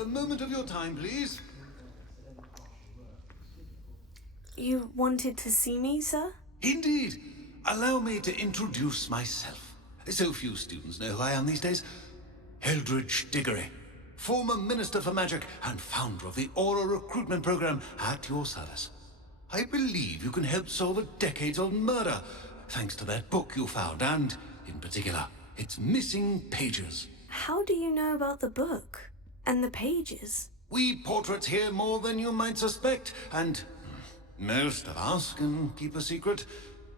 a moment of your time, please. You wanted to see me, sir? Indeed. Allow me to introduce myself. So few students know who I am these days. Edlritch Diggory, former Minister for Magic and founder of the Auror recruitment program at your service. I believe you can help solve a decades-old murder, thanks to that book you found, and, in particular, its missing pages. How do you know about the book? And the pages? We portraits hear more than you might suspect, and most of us can keep a secret.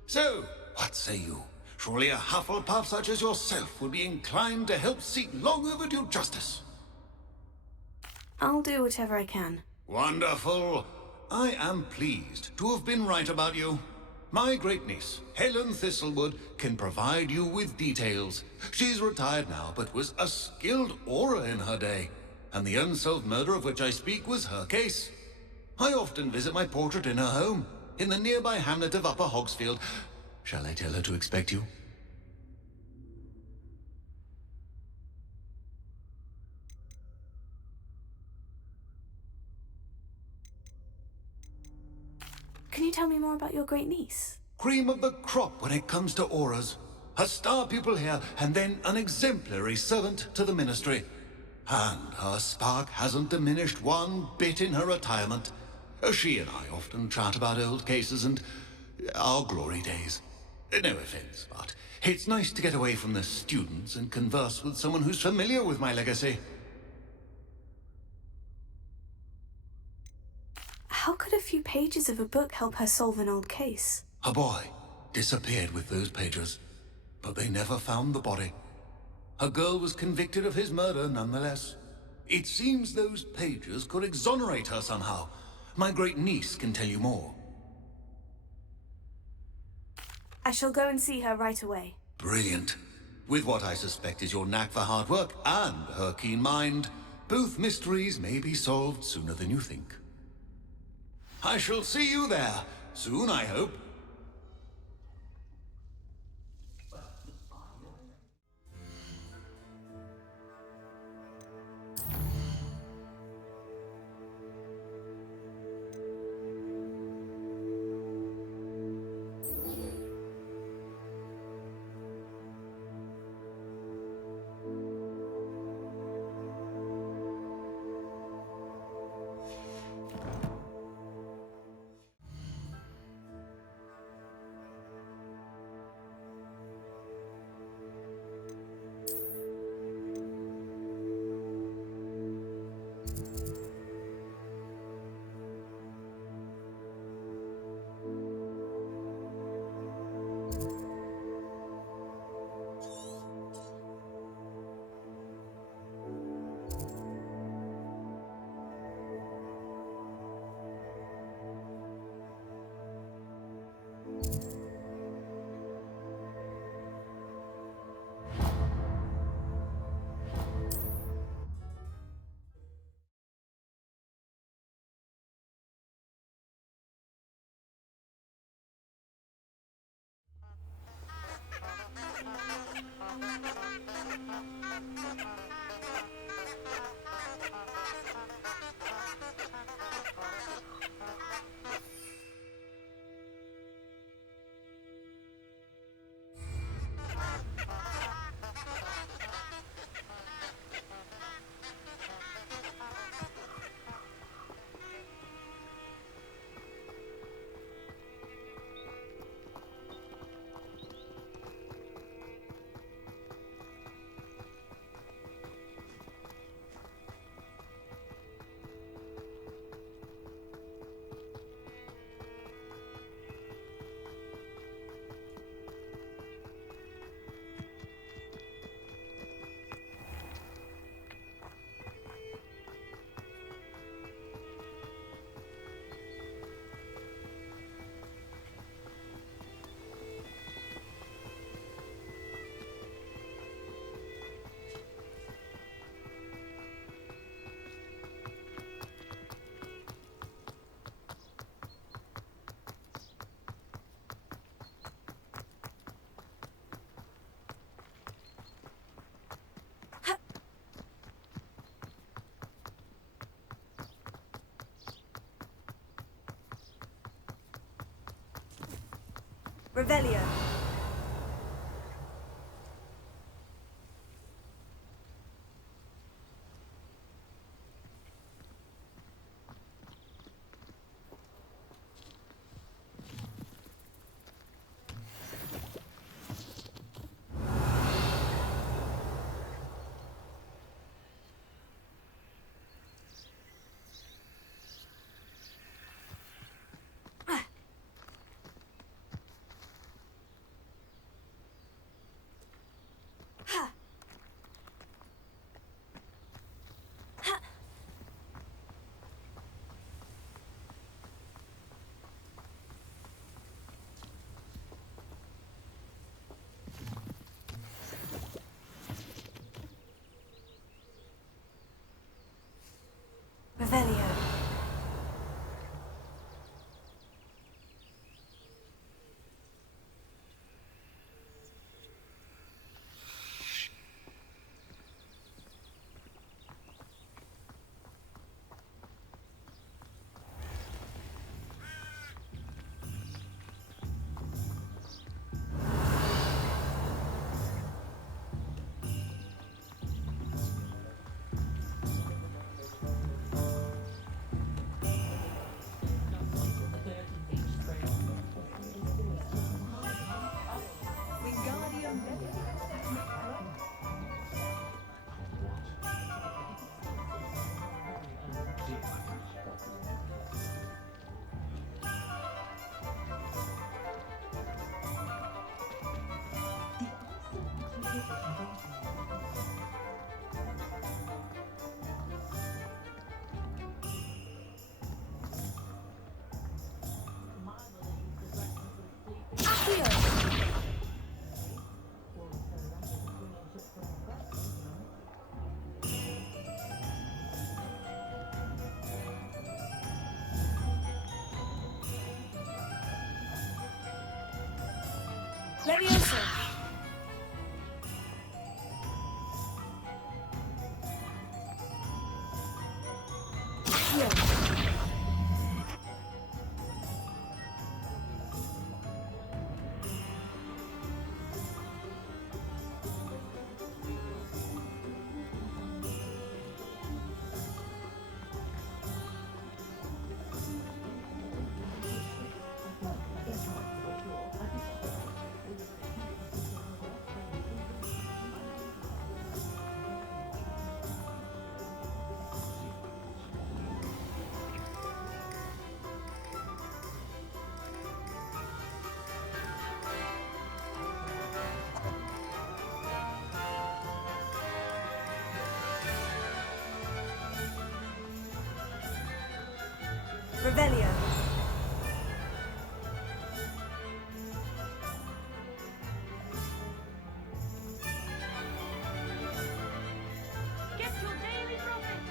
So, what say you? Surely a Hufflepuff such as yourself would be inclined to help seek long overdue justice. I'll do whatever I can. Wonderful. I am pleased to have been right about you. My great-niece, Helen Thistlewood, can provide you with details. She's retired now, but was a skilled Auror in her day, and the unsolved murder of which I speak was her case. I often visit my portrait in her home, in the nearby hamlet of Upper Hogsfield. Shall I tell her to expect you? Can you tell me more about your great-niece? Cream of the crop when it comes to auras. A star pupil here, and then an exemplary servant to the ministry. And her spark hasn't diminished one bit in her retirement. She and I often chat about old cases and our glory days. No offense, but it's nice to get away from the students and converse with someone who's familiar with my legacy. How could a few pages of a book help her solve an old case? A boy disappeared with those pages, but they never found the body. A girl was convicted of his murder nonetheless. It seems those pages could exonerate her somehow. My great-niece can tell you more. I shall go and see her right away. Brilliant. With what I suspect is your knack for hard work and her keen mind, both mysteries may be solved sooner than you think. I shall see you there, soon I hope. Revelio. Revelio. Leviosa. Revelio. Get your daily profit.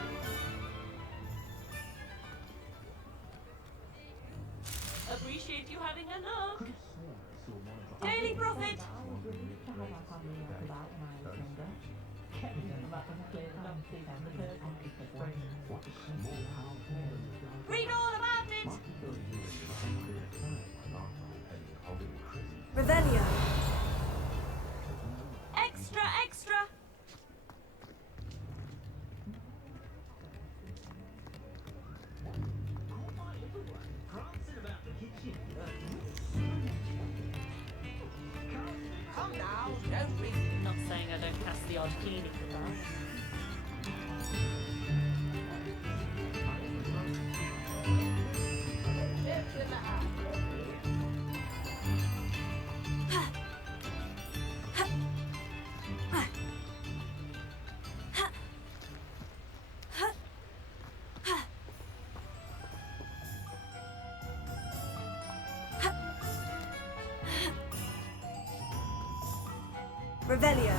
Appreciate you having a look. Daily profit. Read all about it. Revelio. Extra, extra. Come now, don't be. Not saying I don't pass the odd cleaning class. Chips in the house. Revelio.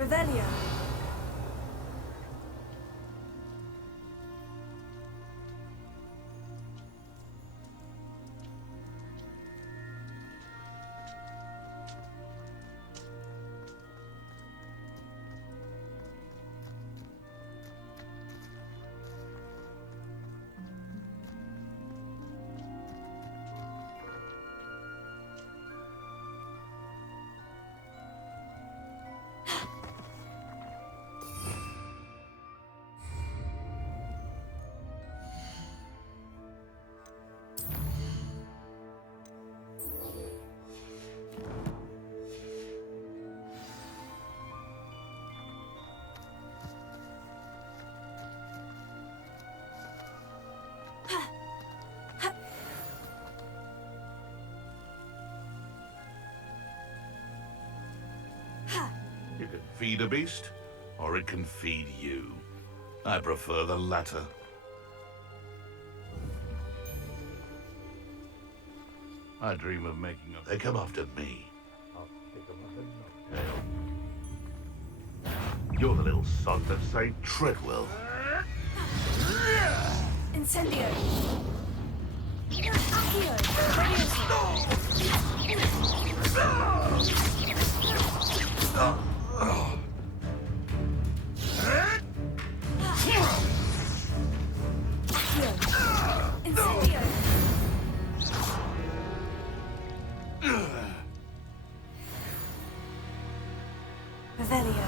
Revelio. You can feed a beast, or it can feed you. I prefer the latter. I dream of making a... They come after me. I'll kick them like a nutmeg. You're the little sod that saved Treadwell. Incendio. Accio. Incendio. Revelio.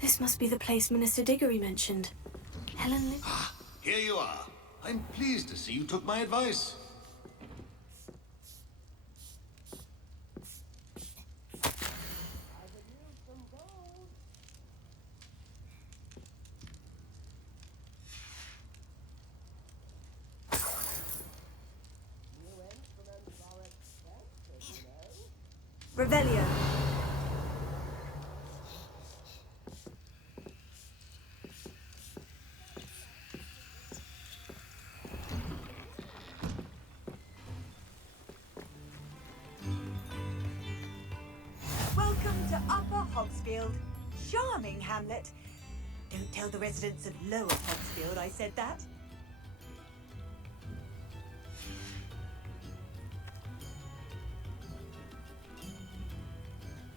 This must be the place Minister Diggory mentioned. Helen... Here you are. I'm pleased to see you took my advice. Revelio. Welcome to Upper Hogsfield. Charming hamlet. Don't tell the residents of Lower Hogsfield I said that.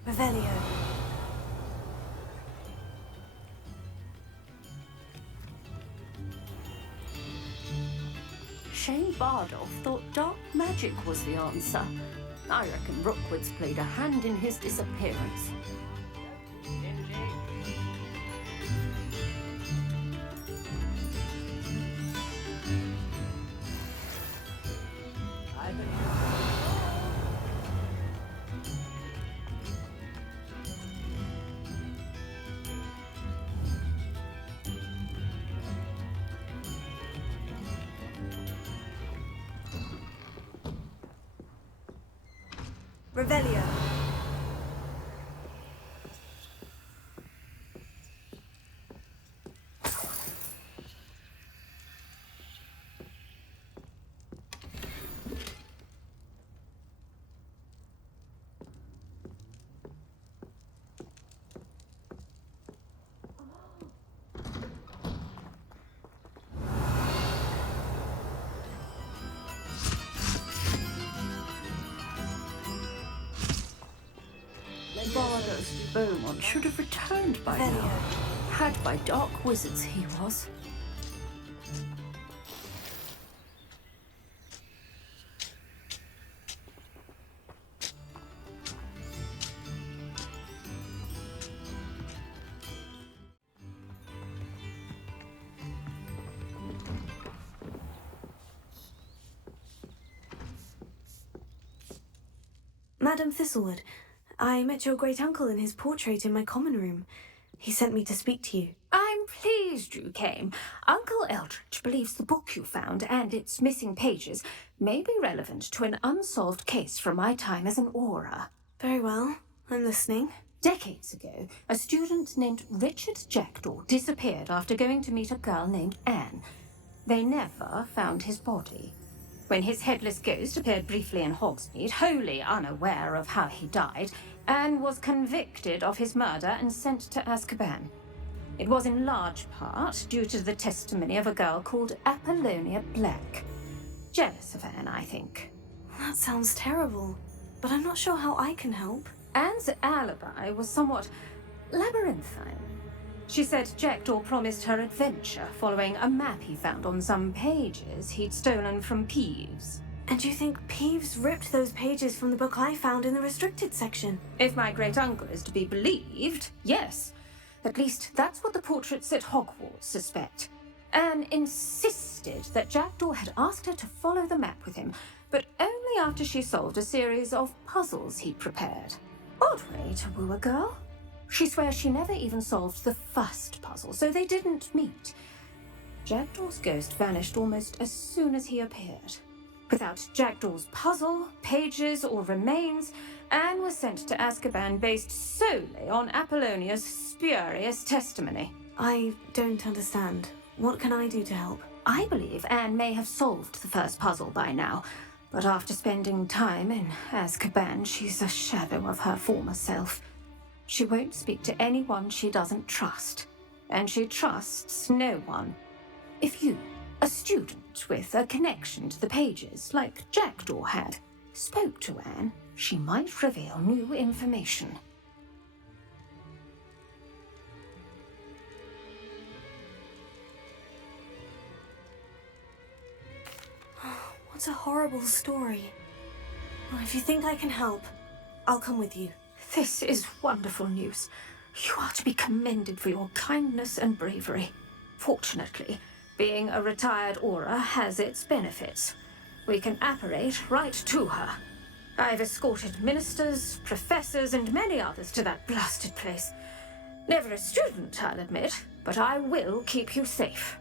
Revelio. Shane Bardolph thought dark magic was the answer. I reckon Rookwood's played a hand in his disappearance. Revelio. Percy Beaumont should have returned by Very now. urgent. Had by dark wizards he was. Madam Thistlewood, I met your great-uncle in his portrait in my common room. He sent me to speak to you. I'm pleased you came. Uncle Edlritch believes the book you found and its missing pages may be relevant to an unsolved case from my time as an Auror. Very well, I'm listening. Decades ago, a student named Richard Jackdaw disappeared after going to meet a girl named Anne. They never found his body. When his headless ghost appeared briefly in Hogsmeade, wholly unaware of how he died, Anne was convicted of his murder and sent to Azkaban. It was in large part due to the testimony of a girl called Apollonia Black. Jealous of Anne, I think. That sounds terrible, but I'm not sure how I can help. Anne's alibi was somewhat labyrinthine. She said Jackdaw promised her adventure following a map he found on some pages he'd stolen from Peeves. And you think Peeves ripped those pages from the book I found in the restricted section? If my great-uncle is to be believed, yes. At least that's what the portraits at Hogwarts suspect. Anne insisted that Jackdaw had asked her to follow the map with him, but only after she solved a series of puzzles he'd prepared. Odd way to woo a girl. She swears she never even solved the first puzzle, so they didn't meet. Jackdaw's ghost vanished almost as soon as he appeared. Without Jackdaw's puzzle, pages, or remains, Anne was sent to Azkaban based solely on Apollonia's spurious testimony. I don't understand. What can I do to help? I believe Anne may have solved the first puzzle by now, but after spending time in Azkaban, she's a shadow of her former self. She won't speak to anyone she doesn't trust, and she trusts no one. If you, a student with a connection to the pages like Jackdaw had, spoke to Anne, she might reveal new information. What a horrible story. Well, if you think I can help, I'll come with you. This is wonderful news. You are to be commended for your kindness and bravery. Fortunately, being a retired Auror has its benefits. We can apparate right to her. I've escorted ministers, professors, and many others to that blasted place. Never a student, I'll admit, but I will keep you safe.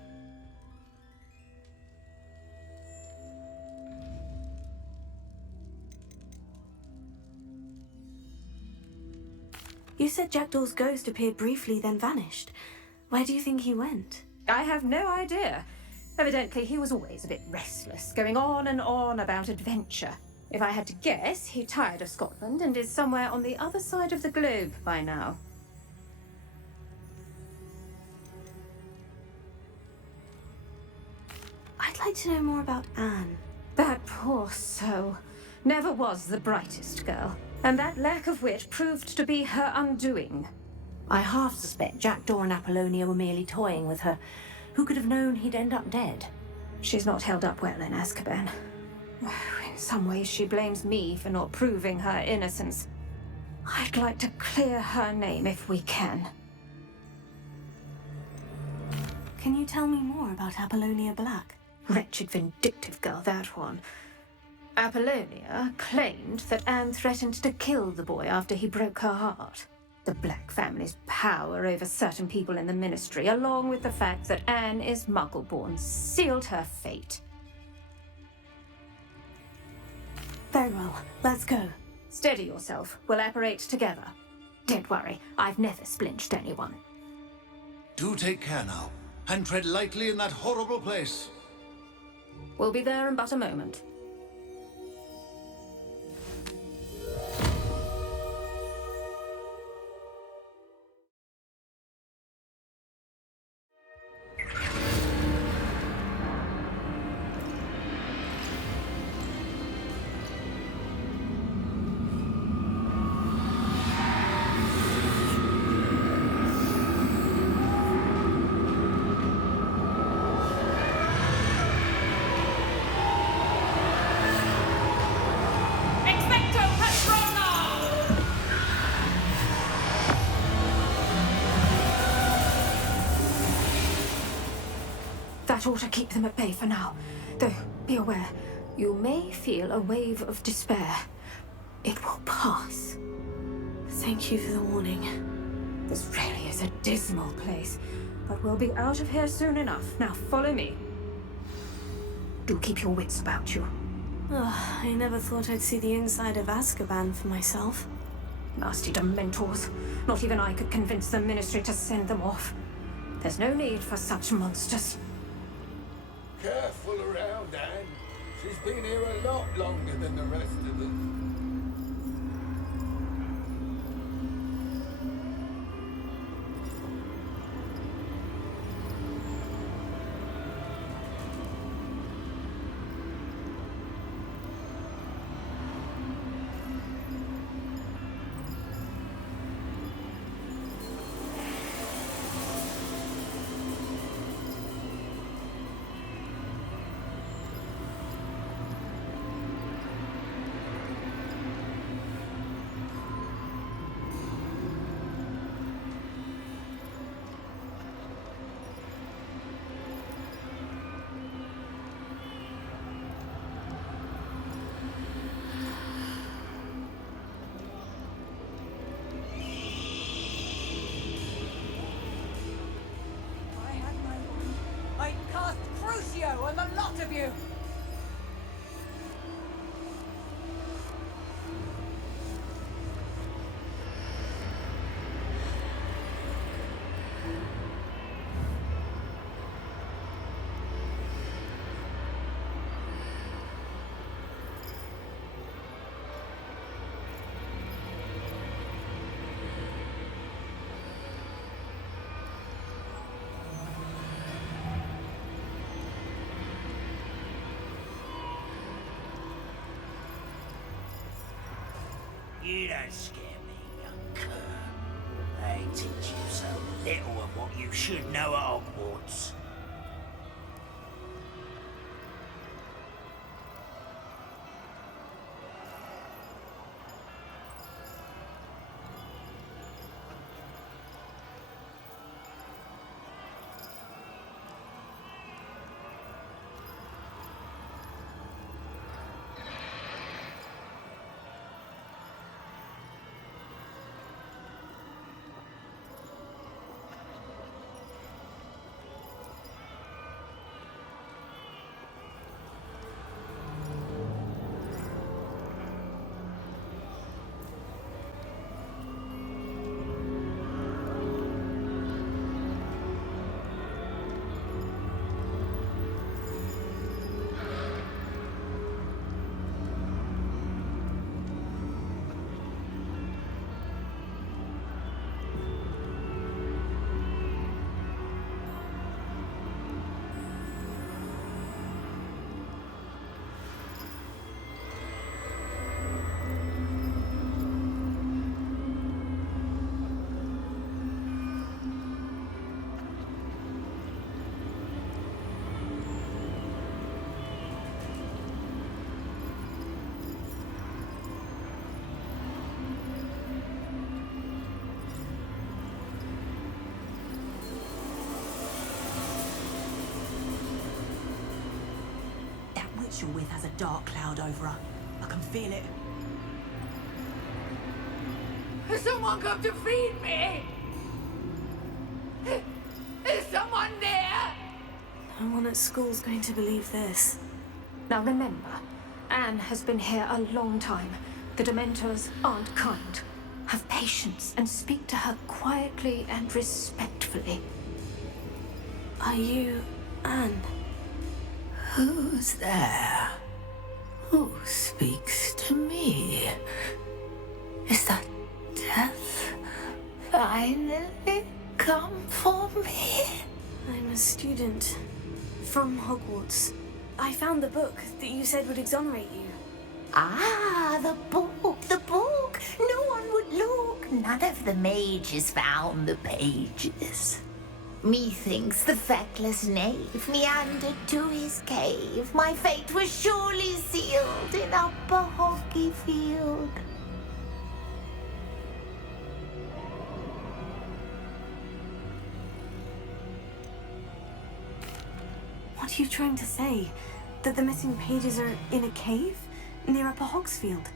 You said Jackdaw's ghost appeared briefly, then vanished. Where do you think he went? I have no idea. Evidently, he was always a bit restless, going on and on about adventure. If I had to guess, he tired of Scotland and is somewhere on the other side of the globe by now. I'd like to know more about Anne. That poor soul. Never was the brightest girl, and that lack of wit proved to be her undoing. I half suspect Jackdaw and Apollonia were merely toying with her. Who could have known he'd end up dead? She's not held up well in Azkaban. In some ways, she blames me for not proving her innocence. I'd like to clear her name if we can. Can you tell me more about Apollonia Black? Wretched, vindictive girl, that one. Apollonia claimed that Anne threatened to kill the boy after he broke her heart. The Black family's power over certain people in the Ministry, along with the fact that Anne is Muggle-born, sealed her fate. Very well, let's go. Steady yourself. We'll apparate together. Don't worry, I've never splinched anyone. Do take care now, and tread lightly in that horrible place. We'll be there in but a moment. That ought to keep them at bay for now. Though, be aware, you may feel a wave of despair. It will pass. Thank you for the warning. This really is a dismal place, but we'll be out of here soon enough. Now follow me. Do keep your wits about you. Ugh, I never thought I'd see the inside of Azkaban for myself. Nasty Dementors. Not even I could convince the Ministry to send them off. There's no need for such monsters. Careful around, Anne. She's been here a lot longer than the rest of us. I'd cast Crucio on the lot of you! You don't scare me, young cur. They teach you so little of what you should know at Hogwarts. You're with has a dark cloud over her. I can feel it. Has someone come to feed me? Is someone there? No one at school's going to believe this. Now remember, Anne has been here a long time. The Dementors aren't kind. Have patience and speak to her quietly and respectfully. Are you Anne? Who's there? Who speaks to me? Is that death finally come for me? I'm a student from Hogwarts. I found the book that you said would exonerate you. Ah, the book, the book. No one would look. None of the mages found the pages. Methinks the feckless knave meandered to his cave. My fate was surely sealed in Upper Hogsfield. What are you trying to say? That the missing pages are in a cave? Near Upper Hogsfield?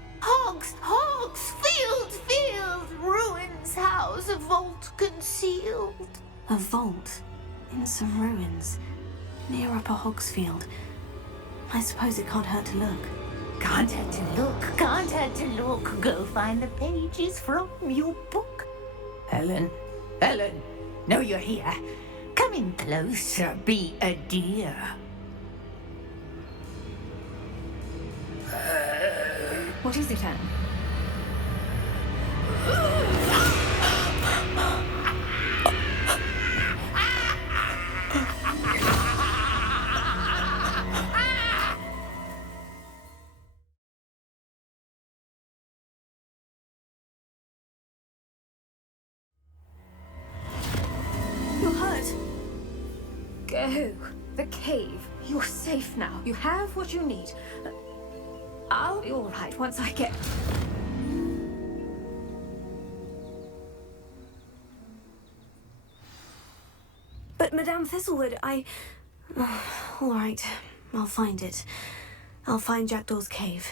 Field, ruins house, a vault concealed. A vault? In some ruins? Near Upper Hogsfield? I suppose it can't hurt to look. Can't hurt to look. Go find the pages from your book. Helen, know you're here. Come in closer, be a dear. What is it, Anne? You're hurt. Go. The cave. You're safe now. You have what you need. I'll be all right once I get... But Madame Thistlewood, all right, I'll find it. I'll find Jackdaw's cave.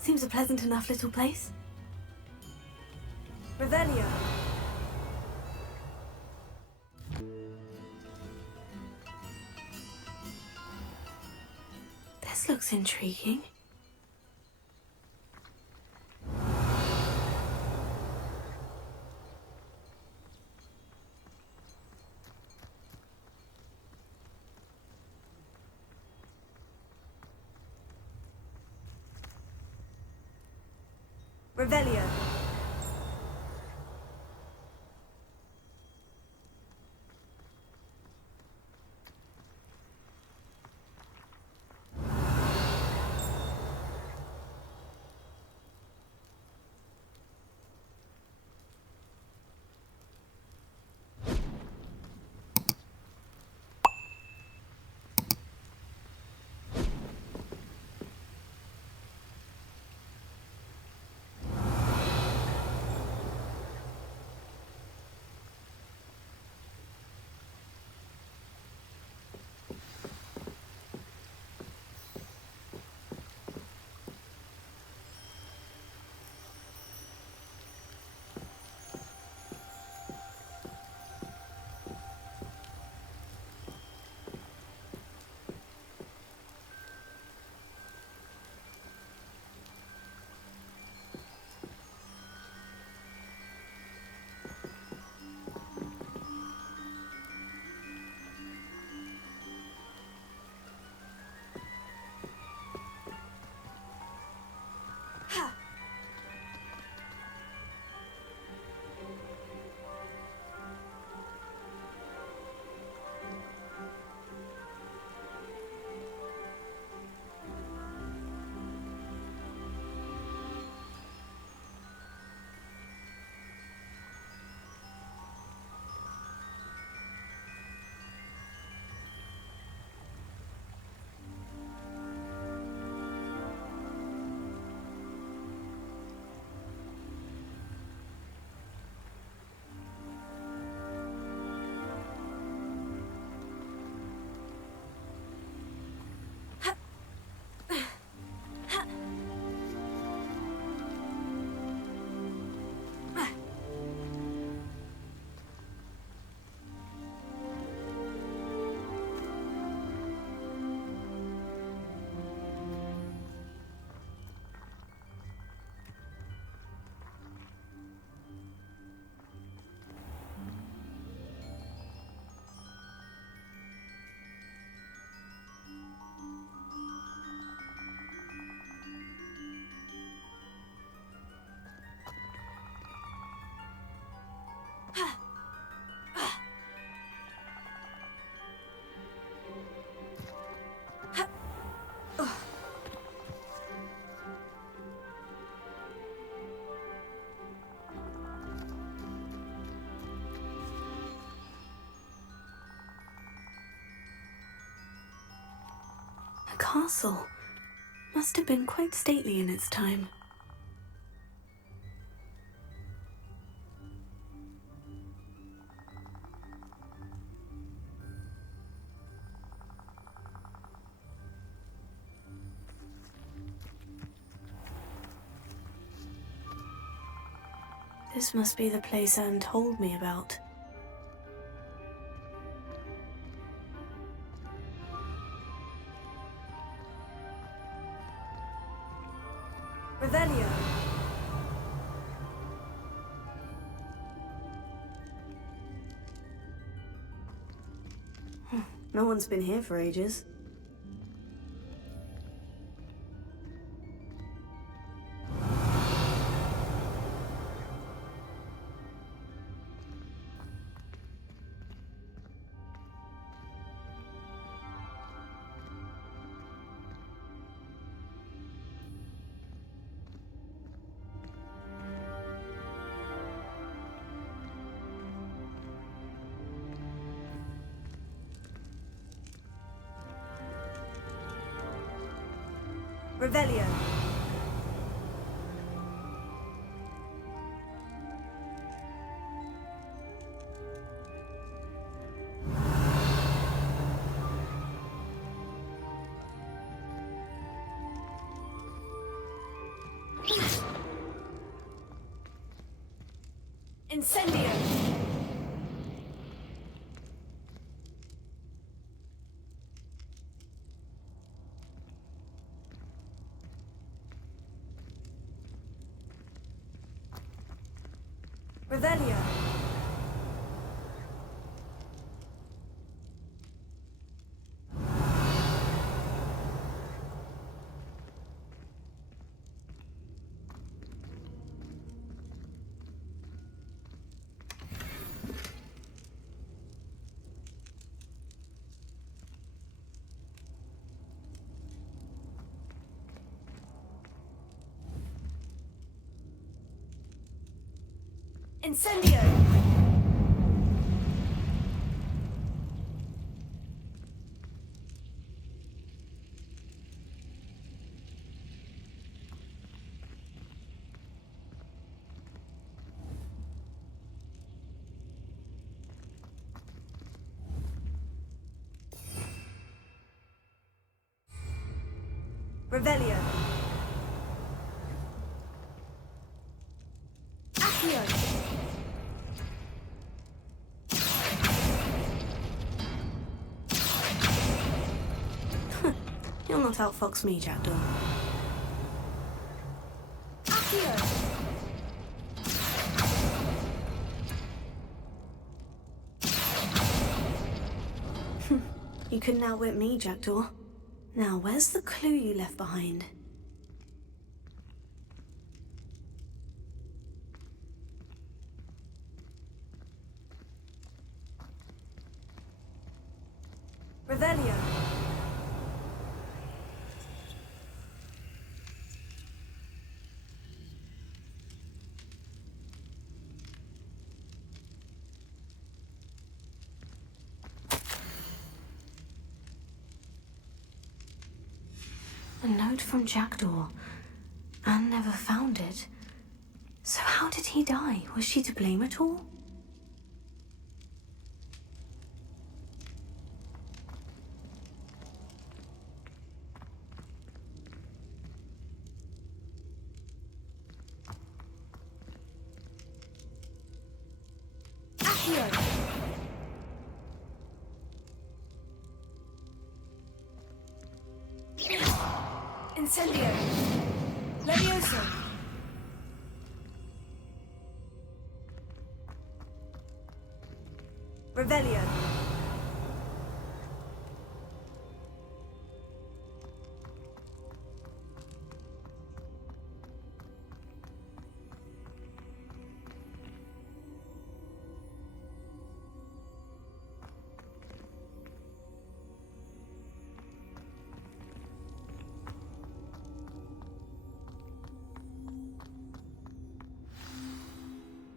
Seems a pleasant enough little place. Revelio. This looks intriguing. Revelio. castle. Must have been quite stately in its time. This must be the place Anne told me about. Revelio. No one's been here for ages. Revelio. Incendio. Revelio. Incendio! Revelio. Accio. You'll not outfox me, Jackdaw. Accio. You couldn't outwit me, Jackdaw. Now, where's the clue you left behind? Revelio. A note from Jackdaw. Anne never found it. So how did he die? Was she to blame at all? Accio! Incendio! Levioso! Revelio!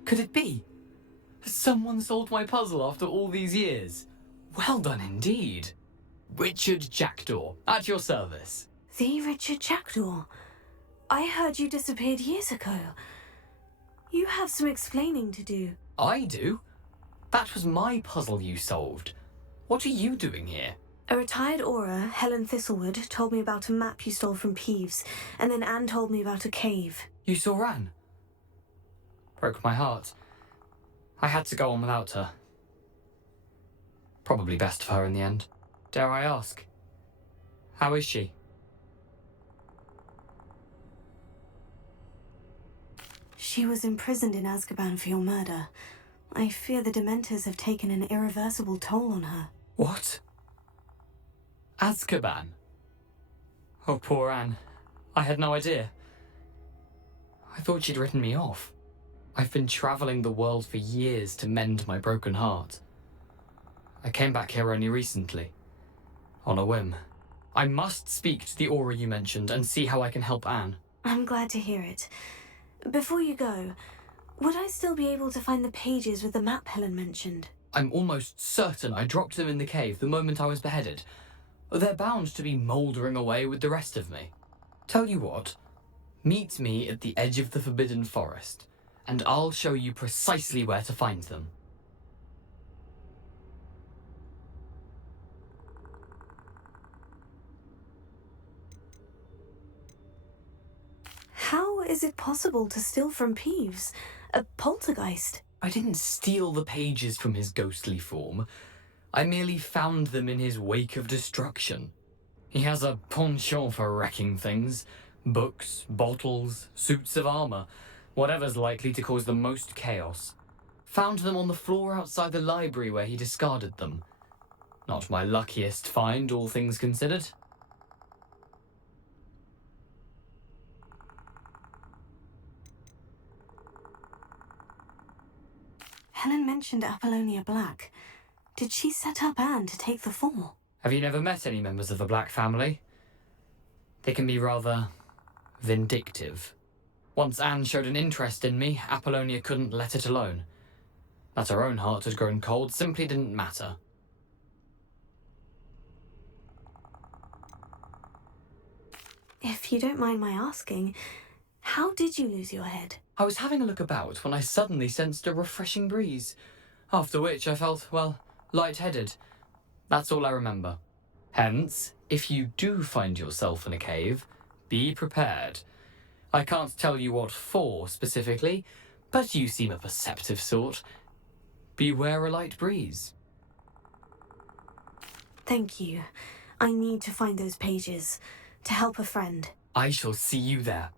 Could it be? Has someone solved my puzzle after all these years? Well done indeed. Richard Jackdaw, at your service. The Richard Jackdaw? I heard you disappeared years ago. You have some explaining to do. I do? That was my puzzle you solved. What are you doing here? A retired Auror, Helen Thistlewood, told me about a map you stole from Peeves, and then Anne told me about a cave. You saw Anne? Broke my heart. I had to go on without her. Probably best for her in the end. Dare I ask? How is she? She was imprisoned in Azkaban for your murder. I fear the Dementors have taken an irreversible toll on her. What? Azkaban? Oh, poor Anne. I had no idea. I thought she'd written me off. I've been travelling the world for years to mend my broken heart. I came back here only recently. On a whim. I must speak to the Auror you mentioned and see how I can help Anne. I'm glad to hear it. Before you go, would I still be able to find the pages with the map Helen mentioned? I'm almost certain I dropped them in the cave the moment I was beheaded. They're bound to be mouldering away with the rest of me. Tell you what, meet me at the edge of the Forbidden Forest, and I'll show you precisely where to find them. How is it possible to steal from Peeves? A poltergeist? I didn't steal the pages from his ghostly form. I merely found them in his wake of destruction. He has a penchant for wrecking things. Books, bottles, suits of armour, whatever's likely to cause the most chaos. Found them on the floor outside the library where he discarded them. Not my luckiest find, all things considered. Helen mentioned Apollonia Black. Did she set up Anne to take the fall? Have you never met any members of the Black family? They can be rather vindictive. Once Anne showed an interest in me, Apollonia couldn't let it alone. That her own heart had grown cold simply didn't matter. If you don't mind my asking, how did you lose your head? I was having a look about when I suddenly sensed a refreshing breeze, after which I felt, well, lightheaded. That's all I remember. Hence, if you do find yourself in a cave, be prepared. I can't tell you what for specifically, but you seem a perceptive sort. Beware a light breeze. Thank you. I need to find those pages to help a friend. I shall see you there.